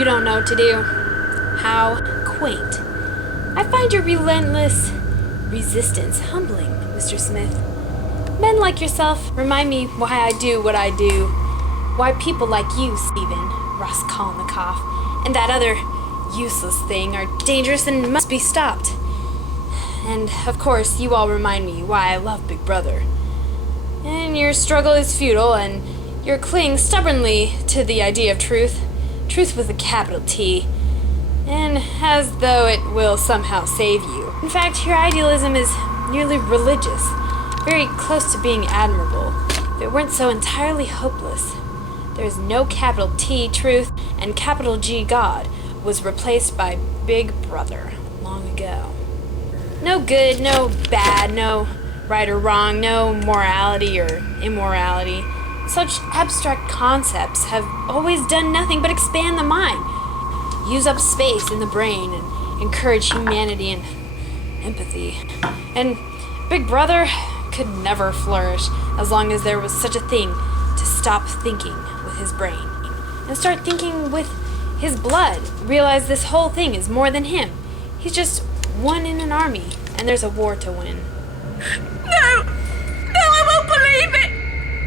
You don't know what to do. How quaint. I find your relentless resistance humbling, Mr. Smith. Men like yourself remind me why I do what I do. Why people like you, Stephen, Raskolnokov, and that other useless thing are dangerous and must be stopped. And, of course, you all remind me why I love Big Brother. And your struggle is futile, and you cling stubbornly to the idea of truth. Truth with a capital T. And as though it will somehow save you. In fact, your idealism is nearly religious. Very close to being admirable. If it weren't so entirely hopeless. There is no capital T truth, and capital G God was replaced by Big Brother long ago. No good, no bad, no right or wrong, no morality or immorality. Such abstract concepts have always done nothing but expand the mind, use up space in the brain, and encourage humanity and empathy. And Big Brother could never flourish as long as there was such a thing to stop thinking with his brain and start thinking with his blood. Realize this whole thing is more than him. He's just one in an army, and there's a war to win. No! No, I won't believe it!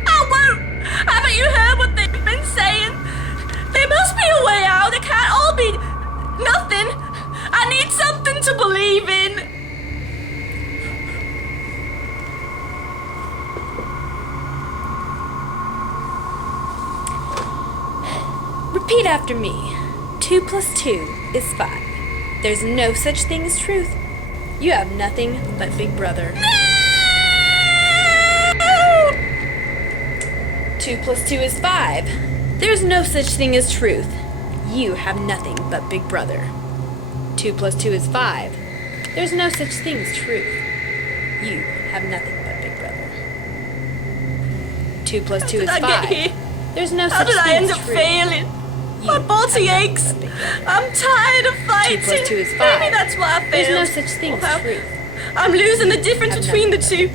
I won't! Haven't you heard what they've been saying? There must be a way out. It can't all be nothing. I need something to believe in. Repeat after me. 2 + 2 is 5. There's no such thing as truth. You have nothing but Big Brother. No! 2 + 2 is 5. There's no such thing as truth. You have nothing but Big Brother. 2 + 2 is 5. There's no such thing as truth. You have nothing but Big Brother. 2 + 2 is 5. There's no such thing as truth. How did I end up failing? My body aches. I'm tired of fighting. 2 + 2 is 5. Maybe that's why I failed. There's no such thing as truth. I'm losing the difference between the two.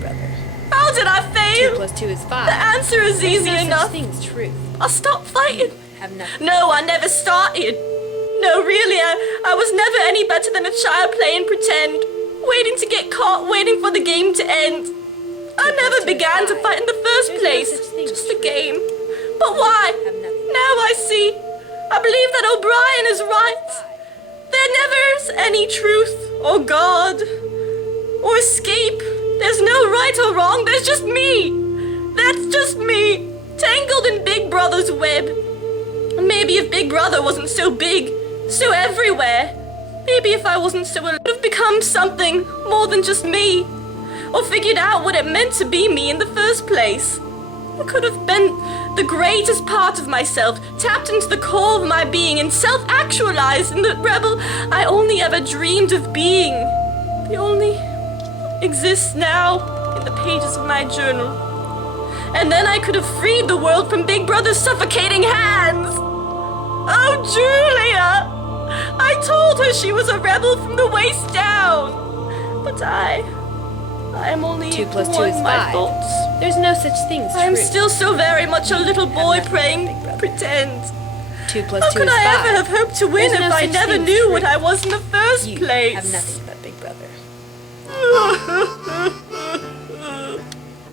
How did I fail? 2 + 2 is 5. The answer is easy enough. There's no such thing as truth. I'll stop fighting. Have nothing. No, I never started. No, really, I was never any better than a child playing pretend, waiting to get caught, waiting for the game to end. I never began to fight in the first place, just a game. But why? Now I see. I believe that O'Brien is right. There never is any truth, or God, or escape. There's no right or wrong, there's just me. That's just me, tangled in Big Brother's web. And maybe if Big Brother wasn't so big, so everywhere, maybe if I wasn't so alone, I would have become something more than just me, or figured out what it meant to be me in the first place. I could have been the greatest part of myself, tapped into the core of my being and self-actualized in the rebel I only ever dreamed of being. The only exists now in the pages of my journal. And then I could have freed the world from Big Brother's suffocating hands. Oh, Julia! I told her she was a rebel from the waist down. But I am only 2 + 2 is my 5. thoughts. There's no such thing as truth. I'm still so very much a little boy praying pretend. 2 + 2 is 5. How could I ever have hoped to win if I never knew what I was in the first place? You have nothing but Big Brother.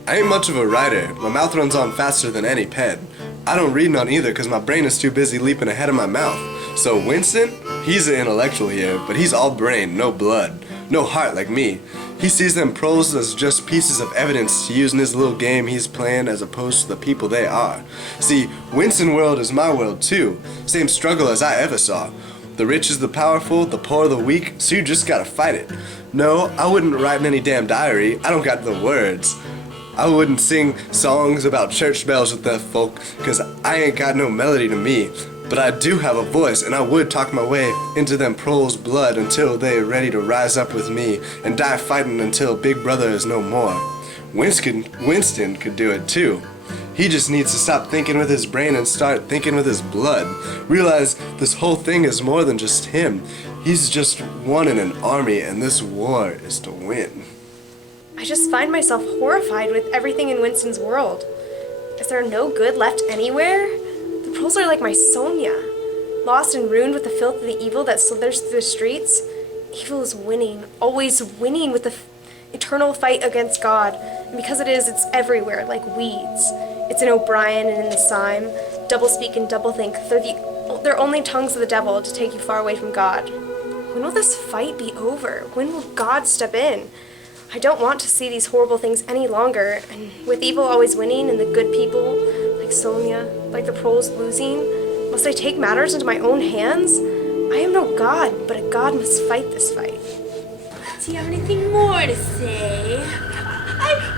I ain't much of a writer. My mouth runs on faster than any pen. I don't read none either because my brain is too busy leaping ahead of my mouth. So Winston, he's an intellectual here, but he's all brain, no blood, no heart like me. He sees them pros as just pieces of evidence to use in his little game he's playing as opposed to the people they are. See, Winston world is my world too. Same struggle as I ever saw. The rich is the powerful, the poor the weak, so you just gotta fight it. No, I wouldn't write in any damn diary. I don't got the words. I wouldn't sing songs about church bells with the folk, cause I ain't got no melody to me. But I do have a voice, and I would talk my way into them proles' blood until they are ready to rise up with me and die fighting until Big Brother is no more. Winston could do it too. He just needs to stop thinking with his brain and start thinking with his blood. Realize this whole thing is more than just him. He's just one in an army, and this war is to win. I just find myself horrified with everything in Winston's world. Is there no good left anywhere? The proles are like my Sonia. lost and ruined with the filth of the evil that slithers through the streets. Evil is winning, always winning with the eternal fight against God. And because it is, it's everywhere, like weeds. It's in O'Brien and in the Syme. Doublespeak and doublethink, they're only tongues of the devil to take you far away from God. When will this fight be over? When will God step in? I don't want to see these horrible things any longer, and with evil always winning and the good people, like Sonia, like the proles losing, must I take matters into my own hands? I am no God, but a God must fight this fight. Do you have anything more to say?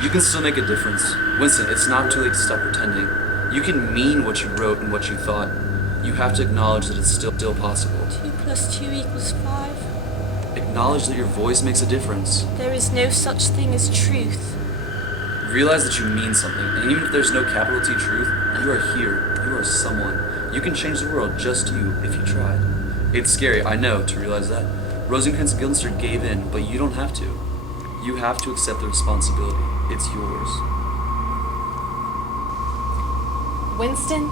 You can still make a difference. Winston, it's not too late to stop pretending. You can mean what you wrote and what you thought. You have to acknowledge that it's still possible. 2 + 2 = 5. Acknowledge that your voice makes a difference. There is no such thing as truth. Realize that you mean something, and even if there's no capital T truth, you are here. You are someone. You can change the world, just you, if you tried. It's scary, I know, to realize that. Rosencrantz and Guildenstern gave in, but you don't have to. You have to accept the responsibility. It's yours. Winston,